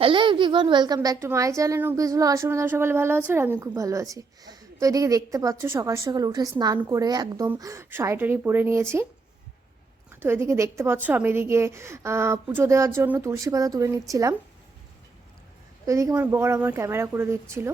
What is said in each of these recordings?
Hello everyone, welcome back to my channel নুবিস blog. আশা করি সকলে ভালো আছে আর আমি খুব ভালো আছি। তো এদিকে দেখতে পাচ্ছ সকাল সকাল উঠে স্নান করে একদম শাড়ি পরে নিয়েছি। তো এদিকে দেখতে পাচ্ছ আমি এদিকে পুজো দেওয়ার জন্য তুলসী পাতা তুলে নিচ্ছিলাম। তো এদিকে আমার বর আমার ক্যামেরা করে দিচ্ছিল।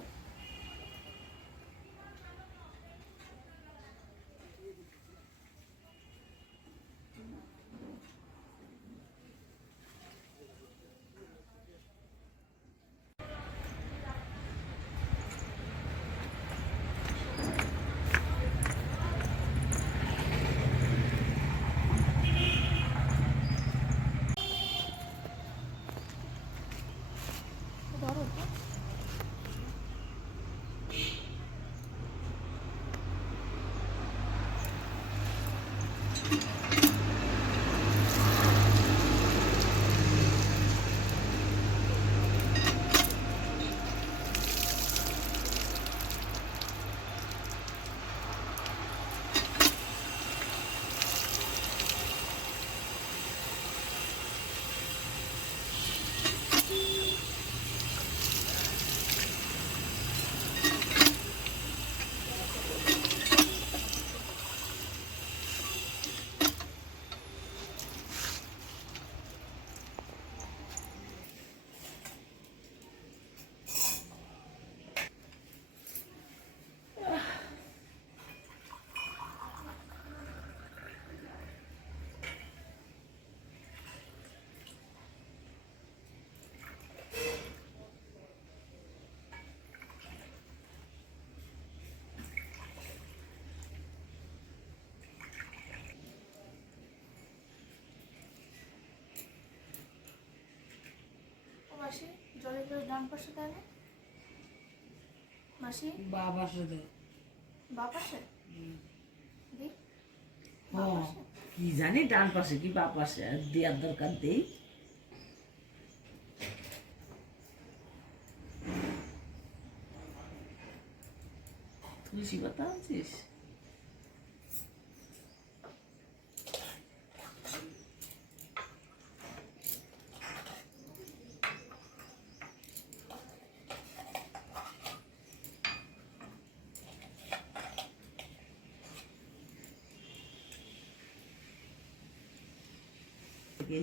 মাসি জলের গ্লাস ডান পাশে দেয় না মাসি, বা পাশে দেয়, বা পাশে দি, কি জানি ডান পাশে কি বা পাশে দেওয়ার দরকার দেই। তুলসী পাতা আনছিস?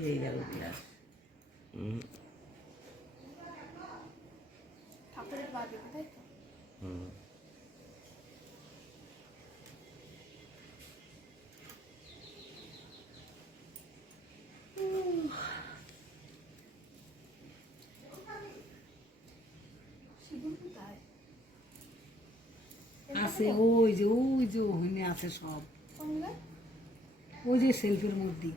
হয়ে গেল গ্লাস। ঠাকুরের পা দিবে তাই তো। আছে ওই যে ওখানে আছে সব, ওই যে সেলফের মধ্যে।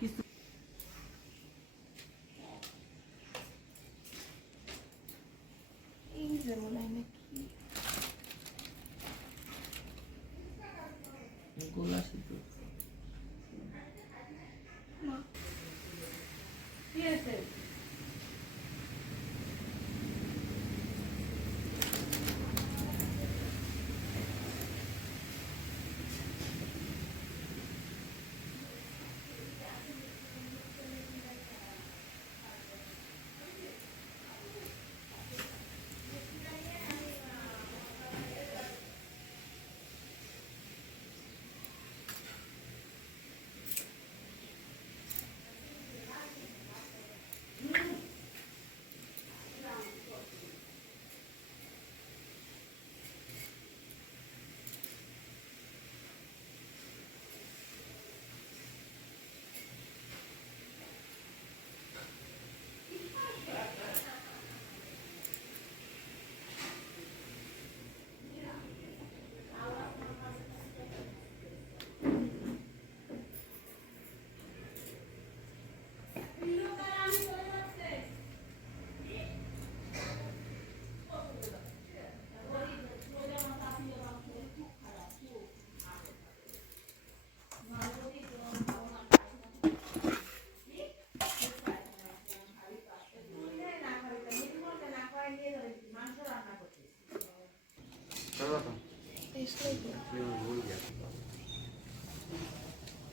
কিছু এই যে মনে হয় নাকি গোলা সিদ্ধ কি আছে।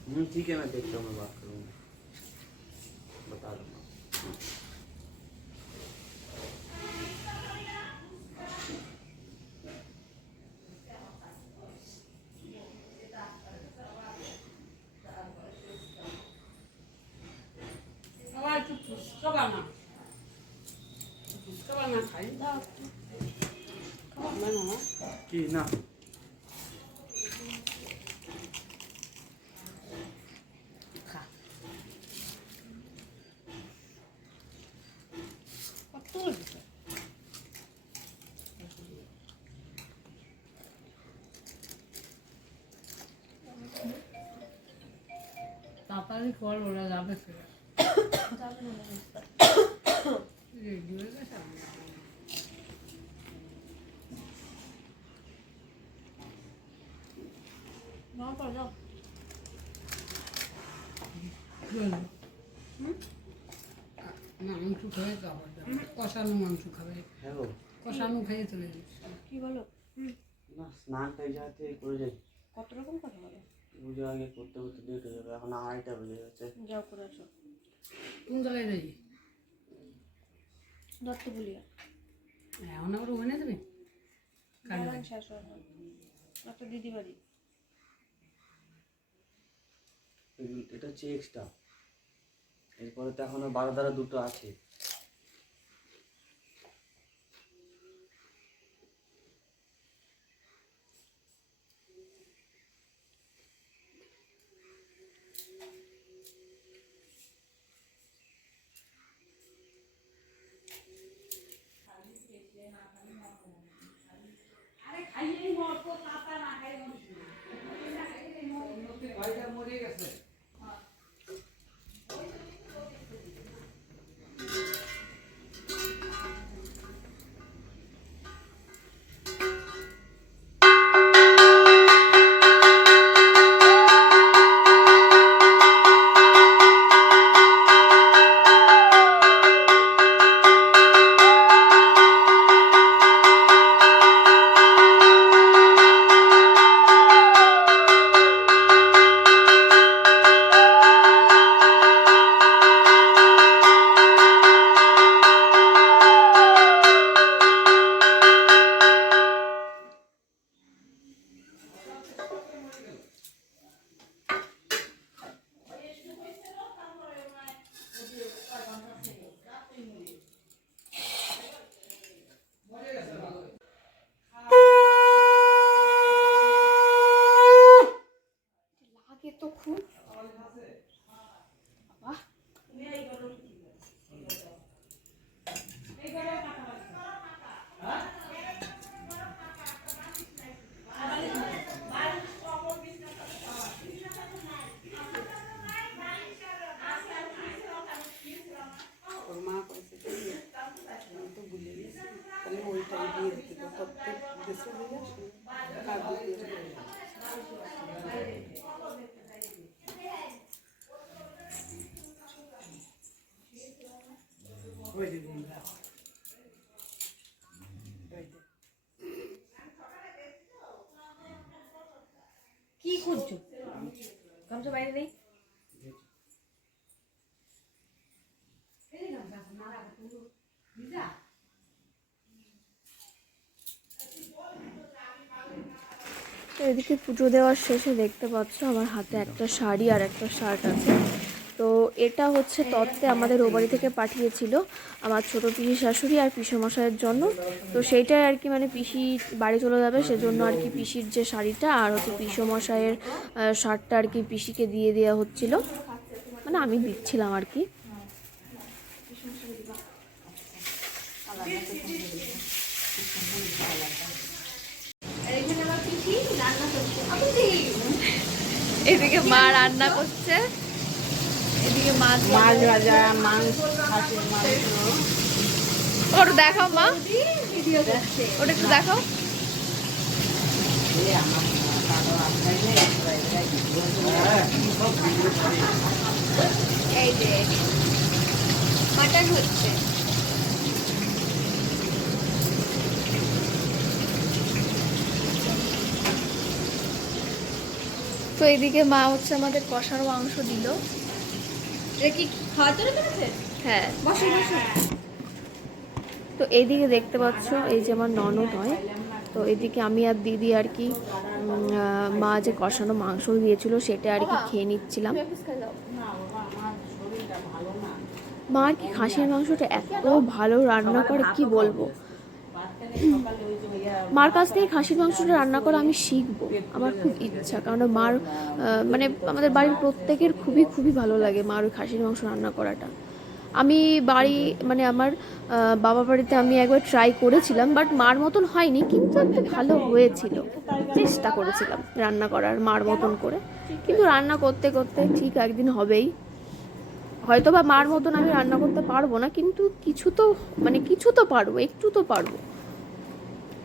ठीक है, मैं देखता हूँ, मैं बात करूँगा, बता दूँगा। আবার একটু ফুচকা বানা, ফুচকা বানা খাই দাও বানা কি না খা। কত দিছে? তাড়াতাড়ি কর, ওরা যাবে ফিরে। রেডি হয়ে গেছে মাংস খেয়ে খাবার যাবে, কষানো মাংস খাবে, হ্যাঁ গো, কষানো খেয়ে চলে যাচ্ছে। কি বলো? না স্নানটা এই জায়গা থেকে করে যাই, কত রকম কথা বলো? পুজো আগে করতে করতে লেট হয়ে যাবে, এখন 2:30টা বেজে গেছে। যাও করে আসো। কোন জায়গায় যাই? দত্ত বলিয়া এখন আবার ওখানে যাবে? কাজে শেষ হয় একটা দিদি বাড়ি। এটা হচ্ছে এক্সট্রা, এরপরে তো এখনো 12 দুটো আছে। লাগে তো খুব। ওর মা করেছে আমি তো ভুলে গেছি, তাহলে ওইটাই দিয়ে দিতে প্রত্যেক দেশে দিয়ে আসে কাজ ওই যে বন্ধুরা কি খুঁজছো? গামছা বাইরে নেই? তো এদিকে পুজো দেওয়ার শেষে দেখতে পাচ্ছ আমার হাতে একটা শাড়ি আর একটা শার্ট আছে। তো এটা হচ্ছে তত্ত্বে আমাদের ও বাড়ি থেকে পাঠিয়েছিল আমার ছোটো পিসি শাশুড়ি আর পিসেমশাইয়ের জন্য। তো সেইটাই আর কি, মানে পিসি বাড়ি চলে যাবে সেজন্য আর কি পিসির যে শাড়িটা আর হচ্ছে পিসেমশাইয়ের শার্টটা আর কি পিসিকে দিয়ে দেওয়া হচ্ছিল, মানে আমি দিচ্ছিলাম আর কি। এদিকে মা রান্না করছে, এদিকে মাছ ভাজা, মাংস, হাঁসের মাংস। ওটা দেখাও মা, ওটা একটু দেখাও। এই যে মাটন হচ্ছে। তো এদিকে মা হচ্ছে আমাদের কষার মাংস দিল। এটা কি খাওয়ার জন্য করেছে? হ্যাঁ, বসো বসো। তো এইদিকে দেখতে পাচ্ছ এই যে আমার ননদ হয়, তো এদিকে আমি আর দিদি আর কি মা যে কষানো মাংস দিয়েছিল সেটা আর কি খেয়ে নিচ্ছিলাম। মা আর কি খাসির মাংসটা এত ভালো রান্না করে কি বলবো। মার কাছ থেকে খাসির মাংসটা রান্না করা আমি শিখবো, আমার খুব ইচ্ছা, কারণ মার মানে আমাদের বাড়ির প্রত্যেকের খুবই খুবই ভালো লাগে মার ওই খাসির মাংস রান্না করাটা। আমি বাড়ি মানে আমার বাবা বাড়িতে আমি একবার ট্রাই করেছিলাম, বাট মার মতন হয়নি, কিন্তু একটু ভালো হয়েছিল, চেষ্টা করেছিলাম রান্না করার মার মতন করে, কিন্তু রান্না করতে করতে ঠিক একদিন হবেই। হয়তো বা মার মতন আমি রান্না করতে পারবো না, কিন্তু কিছু তো পারবো, একটু তো পারবো।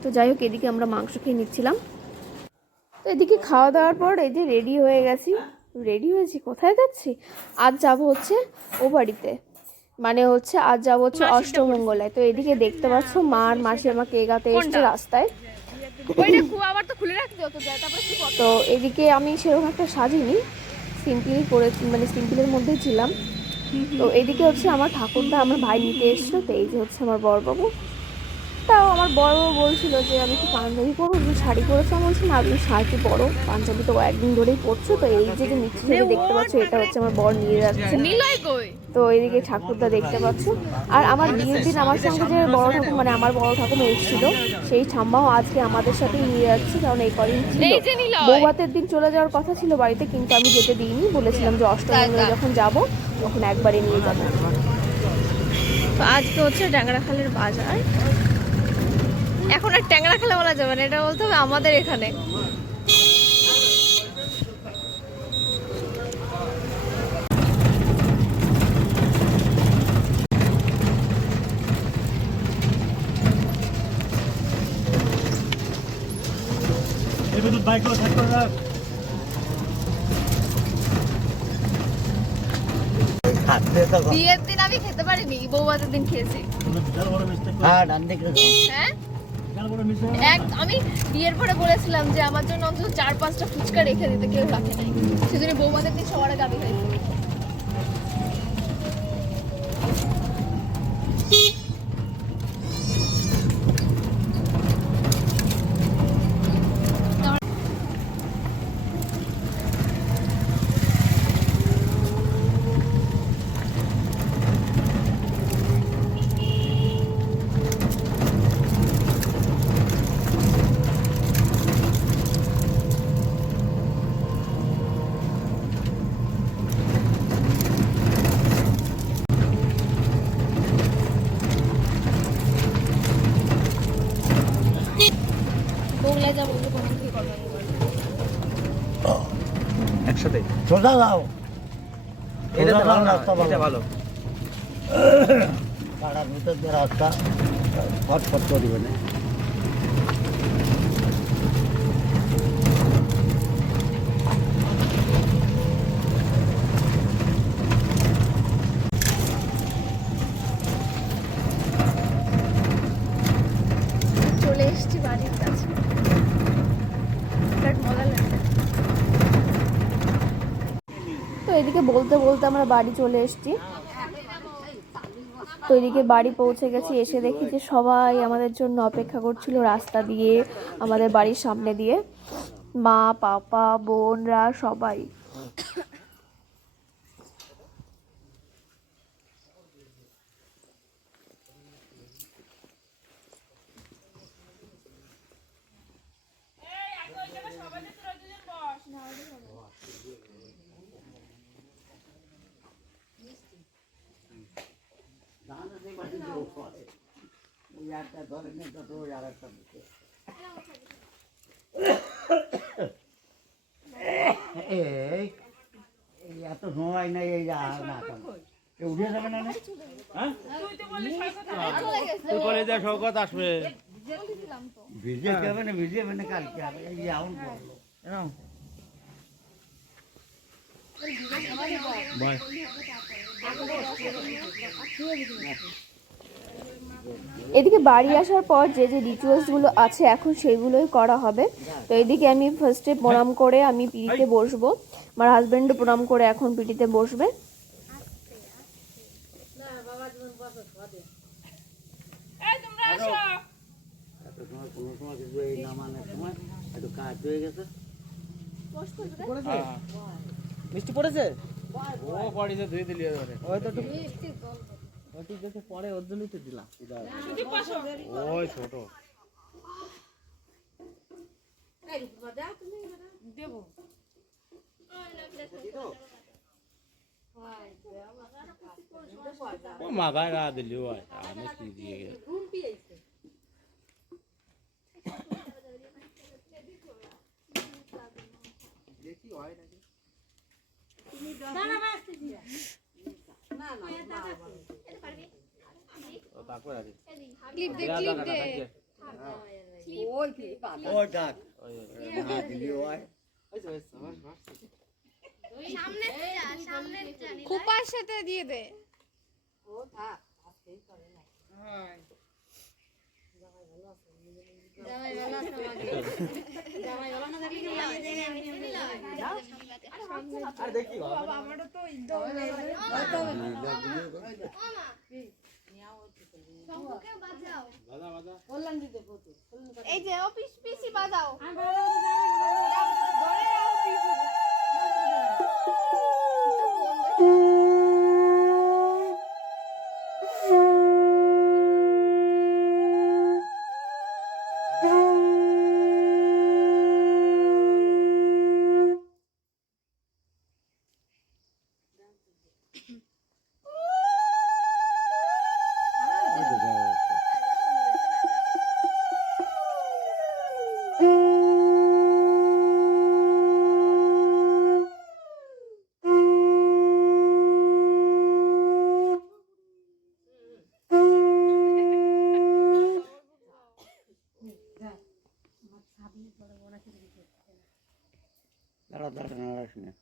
তো যাই হোক, এদিকে আমরা মাংস খেয়ে নিচ্ছিলাম। তো এদিকে খাওয়া দাওয়ার পর এই যে রেডি হয়েছি, কোথায় যাচ্ছি? আজ যাব হচ্ছে ও বাড়িতে, মানে হচ্ছে আজ যাব হচ্ছে অষ্টমঙ্গলায়। তো এদিকে দেখতে পাচ্ছ মার মাসি আমাকে এগাতে এসছে রাস্তায়। তো এদিকে আমি সেরকম একটা সাজিনি, সিম্পলি করে মানে সিম্পলের মধ্যেই ছিলাম। তো এদিকে হচ্ছে আমার ঠাকুরদা আমার ভাই নিতে এসেছিলো। তো এই যে হচ্ছে আমার বড়বাবু, তাও আমার বড়বাবু বলছিল যে আমি কি পাঞ্জাবি পরবো, তুমি শাড়ি পরেছো? আমি বলছি না, তুমি শাড়ি পরো, পাঞ্জাবি তো একদিন ধরেই পরছো। তো এই যে মিষ্টি যেটা দেখতে পাচ্ছ এটা হচ্ছে আমার বর নিয়ে যাচ্ছে। তো এইদিকে ঠাকুরদা দেখতে পাচ্ছ। আর আমার বিয়ের দিন আমার সঙ্গে যে বড় ঠাকুর মানে আমার বড় ঠাকুমা এসেছিল, সেই ঠাম্মাও আজকে আমাদের সাথেই নিয়ে যাচ্ছে, কারণ এই কদিন ছিল বৌভাতের দিন চলে যাওয়ার কথা ছিল বাড়িতে, কিন্তু আমি যেতে দিইনি, বলেছিলাম যে অষ্টমঙ্গলে যখন যাব তখন একবারে নিয়ে যাবো। তো আজকে হচ্ছে ট্যাংরাখালের বাজার। এখন আর ট্যাংরাখালে বলা যাবে না, এটা বলতে হবে আমাদের এখানে। বিয়ের দিন আমি খেতে পারিনি, বৌভাতের দিন খেয়েছি। হ্যাঁ, আমি বিয়ের পরে বলেছিলাম যে আমার জন্য অন্তত 4-5টা ফুচকা রেখে দিতে, কেউ রাখে নাই, সেজন্য বৌভাতের দিন সবার আগে আমি খাইছি। একসাথে সোজা যাও, এটা ভালো না, রাস্তা এটা ভালো। পাড়ার ভিতর দিয়ে রাস্তা ফটফট করিবে না। চলে এসেছি বাড়ির কাছে, মজা লাগছে। তো এদিকে বলতে বলতে আমরা বাড়ি চলে এসেছি। তো এদিকে বাড়ি পৌঁছে গেছি, এসে দেখি যে সবাই আমাদের জন্য অপেক্ষা করছিল রাস্তা দিয়ে, আমাদের বাড়ির সামনে দিয়ে, মা, পাপা, বোনরা সবাই। এত সময় নাই, এই যা না উঠে যাবে না। ভিজে যাবে না, ভিজে যাবে না, কালকে এই এমন করলো। এদিকে বাড়ি আসার পর যে যে রিচুয়ালসগুলো আছে এখন সেগুলোই করা হবে। তো এদিকে আমি ফার্স্টে প্রণাম করে আমি পিড়িতে বসবো, আমার হাজব্যান্ডও প্রণাম করে এখন পিড়িতে বসবে। এত সময় কোনো সময় কিছু এই নামানোর সময় একটু কাজ হয়ে গেছে। মিষ্টি পড়েছে? ও পড়েছে, ধুয়ে দিলি ধরে। ওই তো ওটি দেখে পরে ওর জন্যই তো দিলাম। ওই ছোট ও মাথায় রা দিলি, ওই আমি কি দিয়ে গেছে। ওই ডাক না দিলি ওই খুপার সাথে দিয়ে দে। এই যে ও পিসি বাজাও। দাঁড়া দাঁড়া নাড়াস না।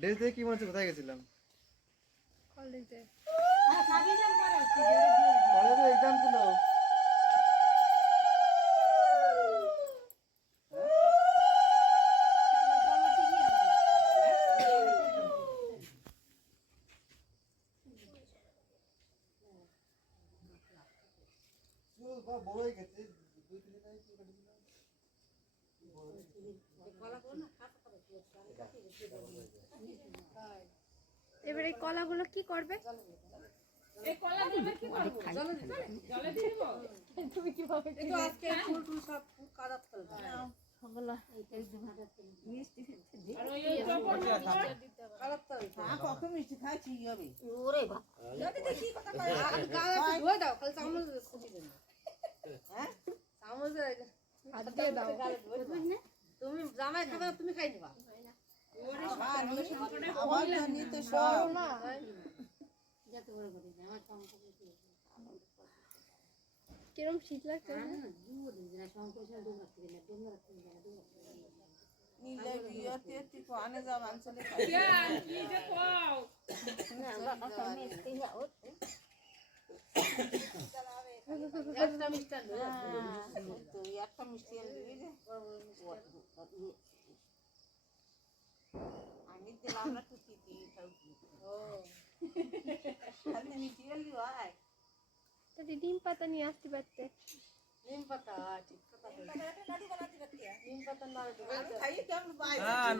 ড্রেস দেখে কি মনে হচ্ছে কোথায় গেছিলাম? কলেজে কলেজে এক্সাম ছিল। বড় হয়ে গেছে, 2-3 দিন আগে চুল কাটিয়েছিলাম। এবারে এই কলাগুলো কি করবে? তুমি কিভাবে তুমি জামাই খাবে তুমি খাই নিবা কিরম শীত লাগছে না? একটা মিষ্টি একটা মিষ্টি আমি দিলাম না টুকি ডিম পাতা নিয়ে আসতে পারতে। নিম পাতা ঠিক কথা নিম পাতা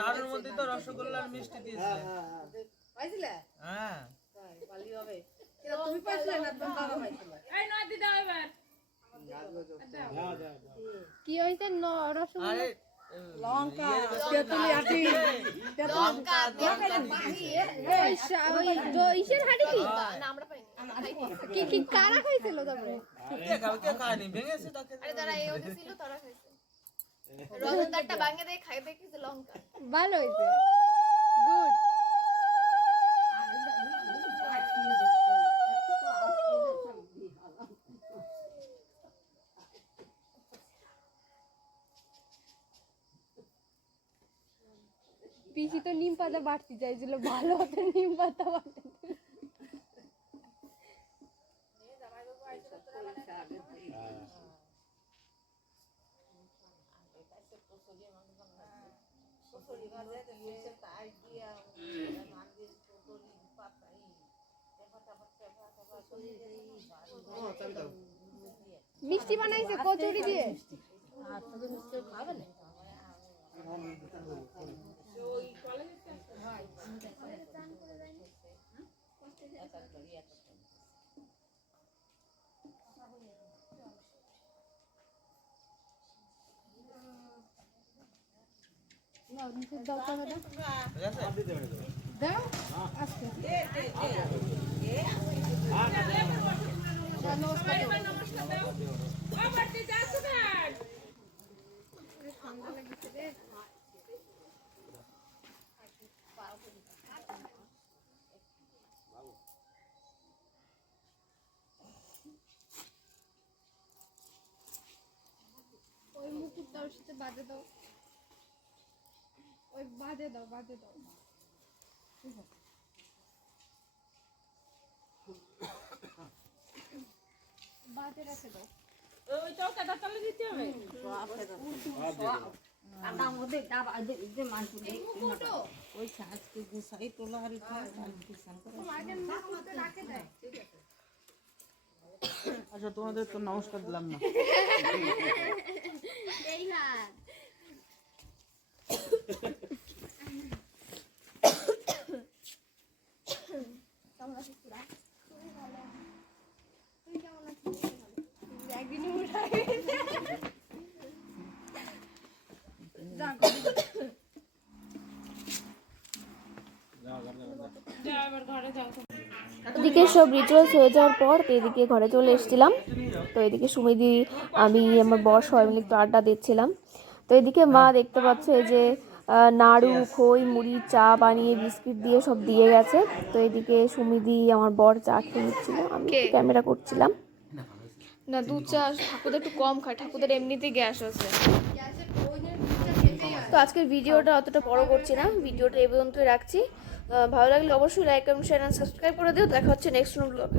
নাড়ুর মধ্যে তো রসগোল্লার মিষ্টি দিয়েছে। পাইছিলে হ্যাঁ ভালো হবে তুমি পাইছিলে না তুমি বাবা পাইছিলে এই নয় দিদা এবার কি হইছে রসগোল্লা? লঙ্কা তেতুলি আটি লঙ্কা ইসের হাঁটি কি না আমরা পাইনি। কি কি কারা খাইছিল? তারপরে কে খাবে, কে খায়নি, ভেঙেছে তাকে। আরে যারা এই ওদের ছিল তারা খাইছে। রজনদারটা ভাঙে দিয়ে খাই দেখেছে লঙ্কা। ভালো হয়েছে, গুড। পিসি তো নিম পাতা বাড়তে চাইছিল, ভালো হতো নিম পাতা বাটে। মিষ্টি বানাইছে কচুরি দিয়ে। দাও টাকা দাও, আস্তে ঠান্ডা লাগছে রে। ওই মুকুটটা ওর সাথে বাজে দাও, ওই বাজে দাও, বাজে দাও। বাজে রেখে দাও। ওই চৌকাটা তলে দিতে হবে। মুকুটও ওই আজকে গুছাই তোলা আর আগে মুকুটটা রাখে দেয়। আচ্ছা তোমাদের তো নমস্কার দিলাম না। এই হাত কেমন আছিস তোরা? তুই ভালো। তুই কেমন আছিস? একদিনই উঠে এদিকে সব রিচুয়ালস হয়ে যাওয়ার পর তো এদিকে ঘরে চলে এসেছিলাম। তো এদিকে সুমিদি, আমি, আমার বর সবাই মিলে একটু আড্ডা দিচ্ছিলাম। তো এদিকে মা দেখতে পাচ্ছ এই যে নাড়ু, খই, মুড়ি, চা বানিয়ে বিস্কিট দিয়ে সব দিয়ে গেছে। তো এদিকে সুমিদি, আমার বর চা খেয়ে নিচ্ছিল, আমি ক্যামেরা করছিলাম। না দুধ চা ঠাকুরদের একটু কম খায়, ঠাকুরদের এমনিতেই গ্যাস আছে। তো আজকের ভিডিওটা অতটা বড় করছি না, ভিডিওটা এই পর্যন্তই রাখছি। ভালো লাগলে অবশ্যই লাইক, কমেন্ট, শেয়ার, সাবস্ক্রাইব করে দিও। দেখা হচ্ছে নেক্সট ব্লগে।